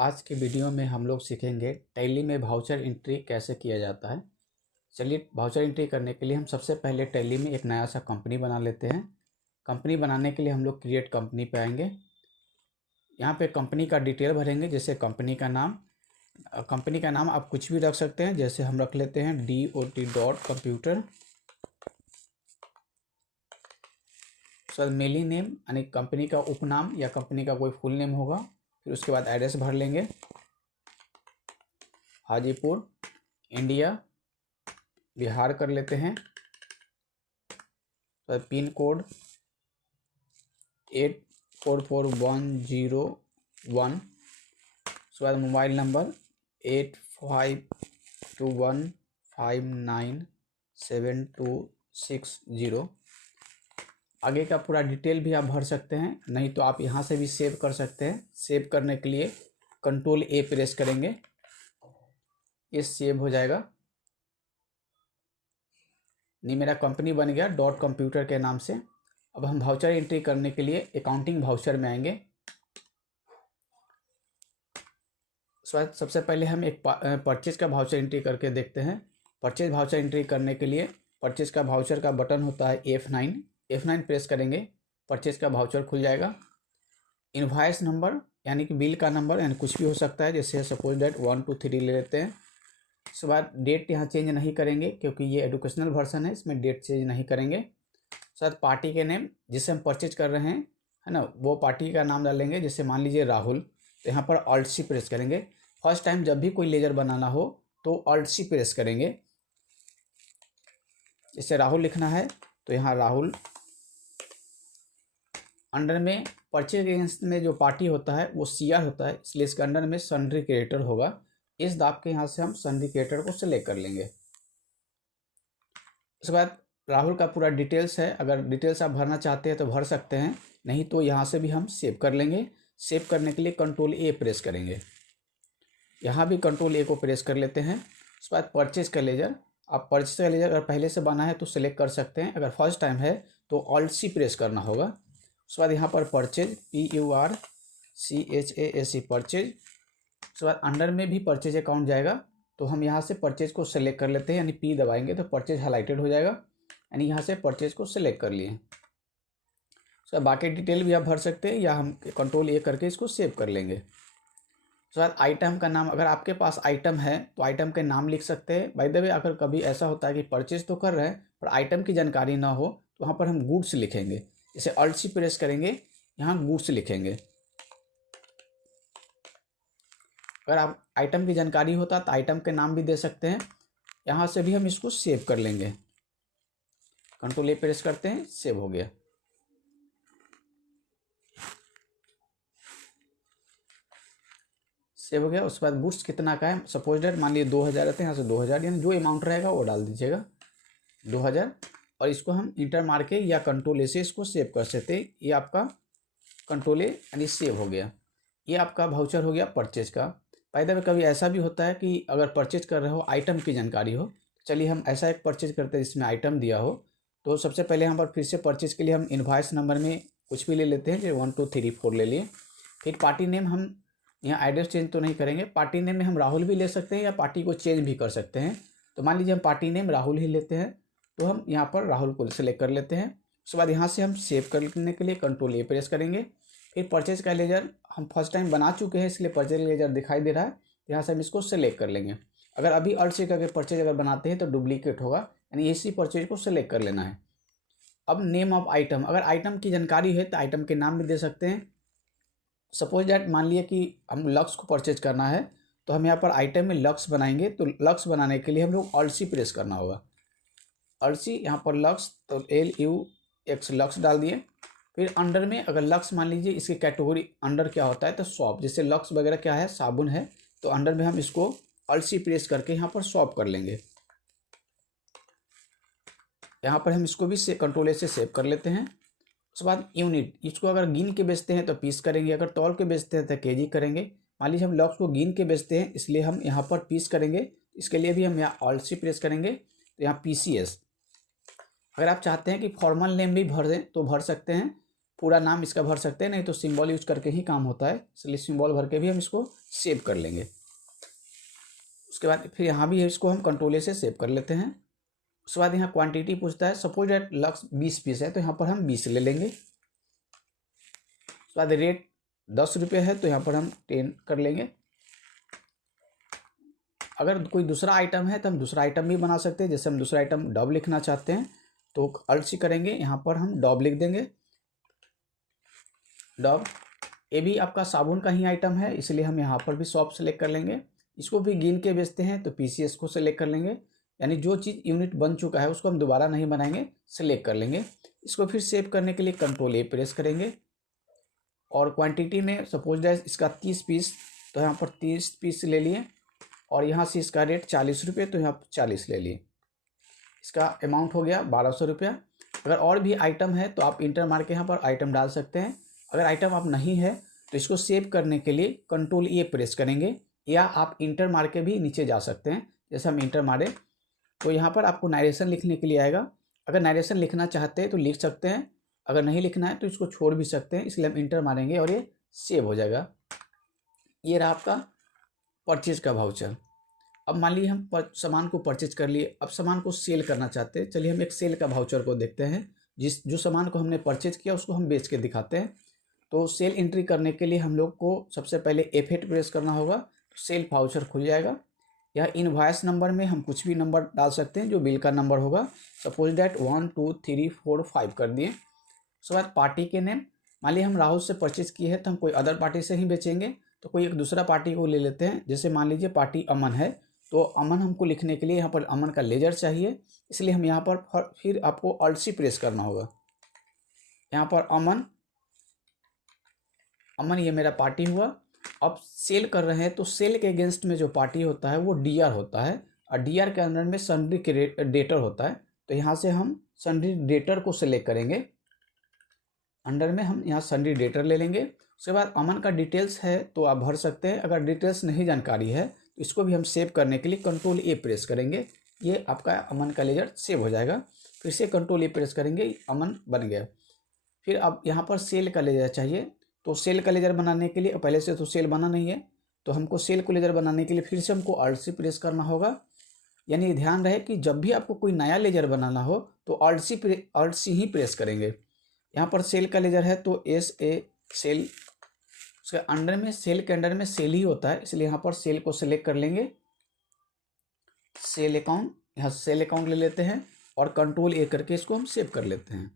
आज के वीडियो में हम लोग सीखेंगे टैली में वाउचर एंट्री कैसे किया जाता है। चलिए, वाउचर एंट्री करने के लिए हम सबसे पहले टैली में एक नया सा कंपनी बना लेते हैं। कंपनी बनाने के लिए हम लोग क्रिएट कंपनी पे आएंगे। यहाँ पे कंपनी का डिटेल भरेंगे, जैसे कंपनी का नाम। कंपनी का नाम आप कुछ भी रख सकते हैं, जैसे हम रख लेते हैं DOT.computer। सर मेलिंग नेम यानी कंपनी का उपनाम या कंपनी का कोई फुल नेम होगा। फिर उसके बाद एड्रेस भर लेंगे, हाजीपुर इंडिया बिहार कर लेते हैं। तो पिन कोड 844101। उसके बाद मोबाइल नंबर 8521597260। आगे का पूरा डिटेल भी आप भर सकते हैं, नहीं तो आप यहाँ से भी सेव कर सकते हैं। सेव करने के लिए Ctrl+A प्रेस करेंगे, ये सेव हो जाएगा। नहीं, मेरा कंपनी बन गया .computer के नाम से। अब हम वाउचर एंट्री करने के लिए अकाउंटिंग वाउचर में आएंगे। सबसे पहले हम एक परचेज का वाउचर एंट्री करके देखते हैं। परचेज वाउचर एंट्री करने के लिए परचेज का वाउचर का बटन होता है F9 प्रेस करेंगे, परचेज का वाउचर खुल जाएगा। इनवॉइस नंबर यानी कि बिल का नंबर, यानी कुछ भी हो सकता है, जैसे सपोज दैट 1 2 3 ले लेते हैं। उसके बाद डेट यहाँ चेंज नहीं करेंगे क्योंकि ये एजुकेशनल वर्जन है, इसमें डेट चेंज नहीं करेंगे। साथ पार्टी के नेम जिसे हम परचेज कर रहे हैं, है ना, वो पार्टी का नाम डालेंगे। जैसे मान लीजिए राहुल, तो यहाँ पर Alt+C प्रेस करेंगे। फर्स्ट टाइम जब भी कोई लेजर बनाना हो तो Alt+C प्रेस करेंगे। जैसे राहुल लिखना है तो यहाँ राहुल। अंडर में परचेज अगेंस्ट में जो पार्टी होता है वो CR होता है, इसलिए इसके अंडर में सन्ड्री क्रिएटर होगा। इस दाब के यहाँ से हम सन्ड्री क्रिएटर को सिलेक्ट कर लेंगे। उसके बाद राहुल का पूरा डिटेल्स है, अगर डिटेल्स आप भरना चाहते हैं तो भर सकते हैं, नहीं तो यहाँ से भी हम सेव कर लेंगे। सेव करने के लिए Ctrl+A प्रेस करेंगे, यहाँ भी Ctrl+A को प्रेस कर लेते हैं। उसके बाद परचेज का लेजर, आप परचेज का लेजर अगर पहले से बना है तो सिलेक्ट कर सकते हैं, अगर फर्स्ट टाइम है तो Alt+C प्रेस करना होगा। उसके बाद यहाँ पर परचेज PURCHASE परचेज। उसके बाद अंडर में भी परचेज अकाउंट जाएगा, तो हम यहाँ से परचेज को सेलेक्ट कर लेते हैं, यानी P दबाएंगे तो परचेज हाईलाइटेड हो जाएगा, यानी यहाँ से परचेज को सेलेक्ट कर लिए। उसका बाकी डिटेल भी आप भर सकते हैं या हम Ctrl+A करके इसको सेव कर लेंगे। उसके बाद आइटम का नाम, अगर आपके पास आइटम है तो आइटम के नाम लिख सकते हैं। बाय द वे, अगर कभी ऐसा होता है कि परचेज तो कर रहे हैं पर आइटम की जानकारी ना हो तो वहाँ पर हम गुड्स लिखेंगे। जैसे Alt+C प्रेस करेंगे, यहाँ गुड्स लिखेंगे। अगर आप आइटम की जानकारी होता तो आइटम के नाम भी दे सकते हैं। यहाँ से भी हम इसको सेव कर लेंगे, Ctrl+A प्रेस करते हैं, सेव हो गया। सेव हो गया। उसके बाद गुड्स कितना का है, सपोज डेट मान लीजिए 2000 रहते हैं, यहाँ से 2000, यानी जो अमाउंट रहेगा वो डाल दीजिएगा 2000। और इसको हम इंटर मार के या Ctrl+A से इसको सेव कर सकते हैं। ये आपका Ctrl+A यानी सेव हो गया। ये आपका वाउचर हो गया परचेज का। बाय द वे, कभी ऐसा भी होता है कि अगर परचेज कर रहे हो आइटम की जानकारी हो, चलिए हम ऐसा एक परचेज करते हैं जिसमें आइटम दिया हो। तो सबसे पहले यहाँ पर फिर से परचेज के लिए हम इनवॉइस नंबर में कुछ भी ले लेते हैं, जैसे 1 2 3 4 ले लिए। फिर पार्टी नेम, हम यहाँ एड्रेस चेंज तो नहीं करेंगे। पार्टी नेम में हम राहुल भी ले सकते हैं या पार्टी को चेंज भी कर सकते हैं। तो मान लीजिए हम पार्टी नेम राहुल ही लेते हैं, तो हम यहाँ पर राहुल को सेलेक्ट कर लेते हैं। उसके बाद यहाँ से हम सेव करने के लिए Ctrl+A प्रेस करेंगे। फिर परचेज का लेजर हम फर्स्ट टाइम बना चुके हैं, इसलिए परचेज लेजर दिखाई दे रहा है, यहाँ से हम इसको सेलेक्ट कर लेंगे। अगर अभी Alt+C करके परचेज अगर बनाते हैं तो डुप्लीकेट होगा, यानी इसी परचेज को सेलेक्ट कर लेना है। अब नेम ऑफ आइटम, अगर आइटम की जानकारी है तो आइटम के नाम भी दे सकते हैं। सपोज दैट मान लिए कि हम लक्स को परचेज करना है, तो हम यहाँ पर आइटम में लक्स बनाएंगे। तो लक्स बनाने के लिए हम लोग Alt+C प्रेस करना होगा। Alt+C, यहाँ पर लक्स, तो LUX लक्स डाल दिए। फिर अंडर में अगर लक्स मान लीजिए इसकी कैटेगरी अंडर क्या होता है तो शॉप, जैसे लक्स वगैरह क्या है, साबुन है, तो अंडर में हम इसको Alt+C प्रेस करके यहाँ पर शॉप कर लेंगे। यहाँ पर हम इसको भी Ctrl+A से सेव कर लेते हैं। उसके बाद यूनिट, इसको अगर गिन के बेचते हैं तो पीस करेंगे, अगर तौल के बेचते हैं तो केजी करेंगे। मान लीजिए हम लक्स को गिन के बेचते हैं, इसलिए हम यहाँ पर पीस करेंगे। इसके लिए भी हम यहाँ Alt+C प्रेस करेंगे, तो यहाँ PCS। अगर आप चाहते हैं कि फॉर्मल नेम भी भर दें तो भर सकते हैं, पूरा नाम इसका भर सकते हैं, नहीं तो सिंबल यूज करके ही काम होता है, इसलिए सिंबल भर के भी हम इसको सेव कर लेंगे। उसके बाद फिर यहाँ भी इसको हम कंट्रोल ए से सेव कर लेते हैं। उसके बाद यहाँ क्वांटिटी पूछता है, सपोज दैट लक्स 20 पीस है तो यहाँ पर हम 20 ले लेंगे। उसके बाद रेट 10 रुपये है तो यहाँ पर हम 10 कर लेंगे। अगर कोई दूसरा आइटम है तो हम दूसरा आइटम भी बना सकते हैं, जैसे हम दूसरा आइटम डब लिखना चाहते हैं तो अल्ट सी करेंगे, यहाँ पर हम डब लिख देंगे। डब ये भी आपका साबुन का ही आइटम है, इसलिए हम यहाँ पर भी शॉप सेलेक्ट कर लेंगे। इसको भी गिन के बेचते हैं तो पीसीएस को सेलेक्ट कर लेंगे, यानी जो चीज़ यूनिट बन चुका है उसको हम दोबारा नहीं बनाएंगे, सेलेक्ट कर लेंगे। इसको फिर सेव करने के लिए कंट्रोल ए प्रेस करेंगे और क्वांटिटी में सपोज दैट इसका 30 पीस तो यहाँ पर 30 पीस ले लिए और यहाँ से इसका रेट 40 रुपये तो यहाँ पर 40 ले लिए। इसका अमाउंट हो गया 1200 रुपया। अगर और भी आइटम है तो आप इंटर मार के यहाँ पर आइटम डाल सकते हैं। अगर आइटम आप नहीं है तो इसको सेव करने के लिए कंट्रोल ए प्रेस करेंगे, या आप इंटर मार के भी नीचे जा सकते हैं। जैसे हम इंटर मारे तो यहाँ पर आपको नरेशन लिखने के लिए आएगा। अगर नरेशन लिखना चाहते हैं तो लिख सकते हैं, अगर नहीं लिखना है तो इसको छोड़ भी सकते हैं, इसलिए हम इंटर मारेंगे और ये सेव हो जाएगा। ये रहा आपका परचेज का वाउचर। अब मान लीजिए हम सामान को परचेज कर लिए, अब सामान को सेल करना चाहते हैं। चलिए हम एक सेल का वाउचर को देखते हैं, जो सामान को हमने परचेज किया उसको हम बेच के दिखाते हैं। तो सेल एंट्री करने के लिए हम लोग को सबसे पहले F8 प्रेस करना होगा, तो सेल वाउचर खुल जाएगा। यह इनवॉइस नंबर में हम कुछ भी नंबर डाल सकते हैं जो बिल का नंबर होगा, सपोज दैट 1 2 3 4 5 कर दिए। उसके बाद पार्टी के नेम, मान लीजिए हम राहुल से परचेज किए हैं तो हम कोई अदर पार्टी से ही बेचेंगे, तो कोई एक दूसरा पार्टी को ले लेते हैं। जैसे मान लीजिए पार्टी अमन है तो अमन हमको लिखने के लिए यहाँ पर अमन का लेजर चाहिए, इसलिए हम यहाँ पर फिर आपको अल्ट सी प्रेस करना होगा। यहाँ पर अमन ये मेरा पार्टी हुआ। अब सेल कर रहे हैं तो सेल के अगेंस्ट में जो पार्टी होता है वो डीआर होता है, और डीआर के अंदर में सन्ड्री डेटर होता है। तो यहाँ से हम सन्ड्री डेटर को सिलेक्ट करेंगे, अंडर में हम यहाँ सन्ड्री डेटर ले लेंगे। उसके बाद अमन का डिटेल्स है तो आप भर सकते हैं, अगर डिटेल्स नहीं जानकारी है तो इसको भी हम सेव करने के लिए कंट्रोल ए प्रेस करेंगे। ये आपका अमन का लेजर सेव हो जाएगा। फिर से कंट्रोल ए प्रेस करेंगे, अमन बन गया। फिर अब यहाँ पर सेल का लेजर चाहिए, तो सेल का लेजर बनाने के लिए पहले से तो सेल बना नहीं है, तो हमको सेल को लेजर बनाने के लिए फिर से हमको अल्ट सी प्रेस करना होगा। यानी ध्यान रहे कि जब भी आपको कोई नया लेजर बनाना हो तो अल्ट सी ही प्रेस करेंगे। यहाँ पर सेल का लेजर है तो SA सेल, उसके अंडर में सेल के अंडर में सेल ही होता है, इसलिए यहाँ पर सेल को सिलेक्ट कर लेंगे। सेल अकाउंट, यहाँ सेल अकाउंट ले लेते हैं और कंट्रोल ए करके इसको हम सेव कर लेते हैं।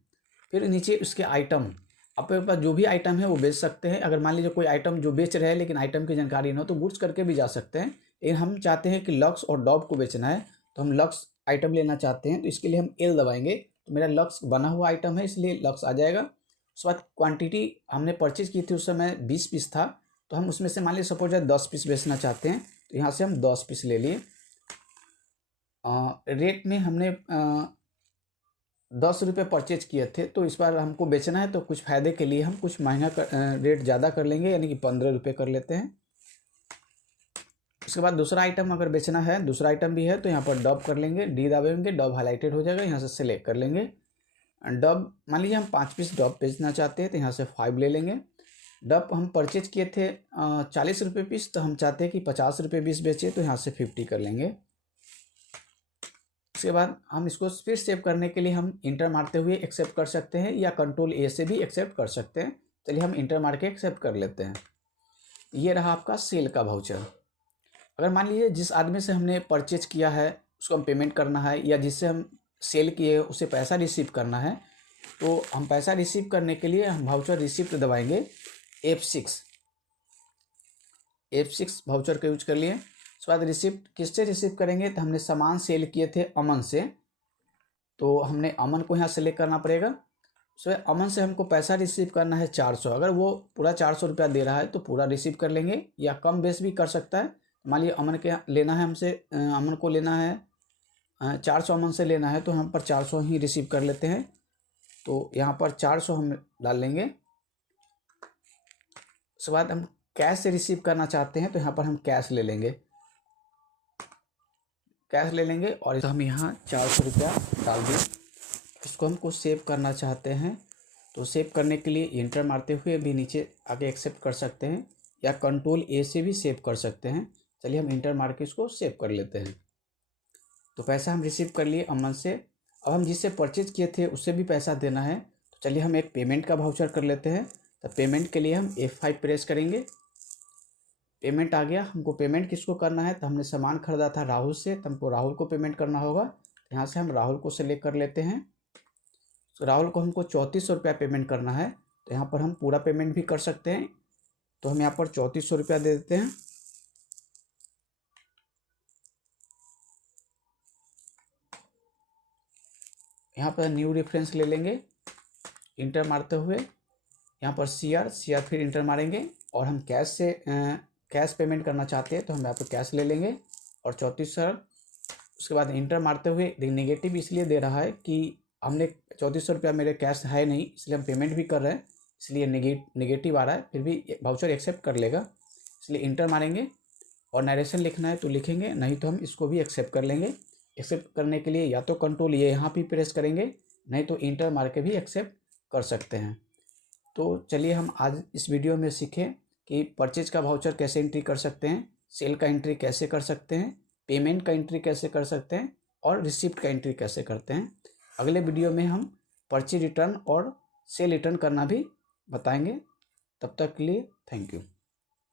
फिर नीचे उसके आइटम, आपके पास जो भी आइटम है वो बेच सकते हैं। अगर मान लीजिए कोई आइटम जो बेच रहे हैं लेकिन आइटम की जानकारी न हो तो गुड्स करके भी जा सकते हैं, लेकिन हम चाहते हैं कि लक्स और डॉब को बेचना है तो हम लक्स आइटम लेना चाहते हैं, तो इसके लिए हम L दबाएंगे। तो मेरा लक्स बना हुआ आइटम है इसलिए लक्स आ जाएगा। उसके बाद क्वांटिटी हमने परचेज की थी उस समय 20 पीस था, तो हम उसमें से मान लीजिए सपोज 10 पीस बेचना चाहते हैं तो यहाँ से हम 10 पीस ले लिए। रेट में हमने 10 रुपये परचेज किए थे, तो इस बार हमको बेचना है तो कुछ फ़ायदे के लिए हम कुछ महंगा रेट ज़्यादा कर लेंगे, यानी कि 15 रुपये कर लेते हैं। उसके बाद दूसरा आइटम अगर बेचना है, दूसरा आइटम भी है तो यहाँ पर डब कर लेंगे, डी दबाएंगे, डब हाईलाइटेड हो जाएगा, यहाँ से सेलेक्ट कर लेंगे। डब मान लीजिए हम 5 पीस डब बेचना चाहते हैं तो यहाँ से 5 ले लेंगे। डब हम परचेज किए थे 40 रुपये पीस, तो हम चाहते हैं कि 50 रुपये पीस बेचे तो यहाँ से 50 कर लेंगे। उसके बाद हम इसको फिर सेव करने के लिए हम इंटर मारते हुए एक्सेप्ट कर सकते हैं या कंट्रोल ए से भी एक्सेप्ट कर सकते हैं। चलिए हम इंटर मार के एक्सेप्ट कर लेते हैं। ये रहा आपका सेल का वाउचर। अगर मान लीजिए जिस आदमी से हमने परचेज किया है उसको हम पेमेंट करना है, या जिससे हम सेल किए उसे पैसा रिसीव करना है, तो हम पैसा रिसीव करने के लिए हम वाउचर रिसिप्ट दबाएंगे F6 वाउचर का यूज कर लिए। उसके बाद रिसिप्ट किससे रिसीव करेंगे, तो हमने सामान सेल किए थे अमन से, तो हमने अमन को यहाँ सेलेक्ट करना पड़ेगा। सो अमन से हमको पैसा रिसीव करना है 400, अगर वो पूरा 400 रुपया दे रहा है तो पूरा रिसीव कर लेंगे, या कम बेस भी कर सकता है। मान लीजिए अमन के लेना है हमसे, अमन को लेना है 400, अमन से लेना है तो हम पर 400 ही रिसीव कर लेते हैं, तो यहाँ पर 400 हम डाल लेंगे। उसके बाद हम कैश से रिसीव करना चाहते हैं तो यहाँ पर हम कैश ले लेंगे, और हम यहाँ 400 रुपया डाल दें। इसको हमको सेव करना चाहते हैं तो सेव करने के लिए इंटर मारते हुए भी नीचे आके एक्सेप्ट कर सकते हैं या कंट्रोल ए से भी सेव कर सकते हैं। चलिए हम इंटर मार के इसको सेव कर लेते हैं। तो पैसा हम रिसीव कर लिए अमन से। अब हम जिससे परचेज किए थे उससे भी पैसा देना है, तो चलिए हम एक पेमेंट का वाउचर कर लेते हैं। तो पेमेंट के लिए हम F5 प्रेस करेंगे। पेमेंट आ गया। हमको पेमेंट किसको करना है, तो हमने सामान खरीदा था राहुल से, तो हमको राहुल को पेमेंट करना होगा। यहाँ से हम राहुल को सेलेक्ट कर लेते हैं। तो राहुल को हमको 3400 रुपया पेमेंट करना है, तो यहाँ पर हम पूरा पेमेंट भी कर सकते हैं। तो हम यहाँ पर 3400 रुपया दे देते हैं। यहाँ पर न्यू रेफरेंस ले लेंगे, इंटर मारते हुए यहाँ पर CR फिर इंटर मारेंगे। और हम कैश पेमेंट करना चाहते हैं, तो हम यहाँ पर कैश ले लेंगे और 3400। उसके बाद इंटर मारते हुए नेगेटिव इसलिए दे रहा है कि हमने 3400 रुपया मेरे कैश है नहीं, इसलिए हम पेमेंट भी कर रहे हैं, इसलिए नेगेटिव आ रहा है। फिर भी वाउचर एक्सेप्ट कर लेगा, इसलिए इंटर मारेंगे। और नरेशन लिखना है तो लिखेंगे, नहीं तो हम इसको भी एक्सेप्ट कर लेंगे। एक्सेप्ट करने के लिए या तो कंट्रोल ये यहाँ भी प्रेस करेंगे, नहीं तो इंटर मार के भी एक्सेप्ट कर सकते हैं। तो चलिए हम आज इस वीडियो में सीखें कि परचेज का वाउचर कैसे एंट्री कर सकते हैं, सेल का एंट्री कैसे कर सकते हैं, पेमेंट का एंट्री कैसे कर सकते हैं और रिसिप्ट का एंट्री कैसे करते हैं। अगले वीडियो में हम परचेज रिटर्न और सेल रिटर्न करना भी बताएंगे। तब तक के लिए थैंक यू।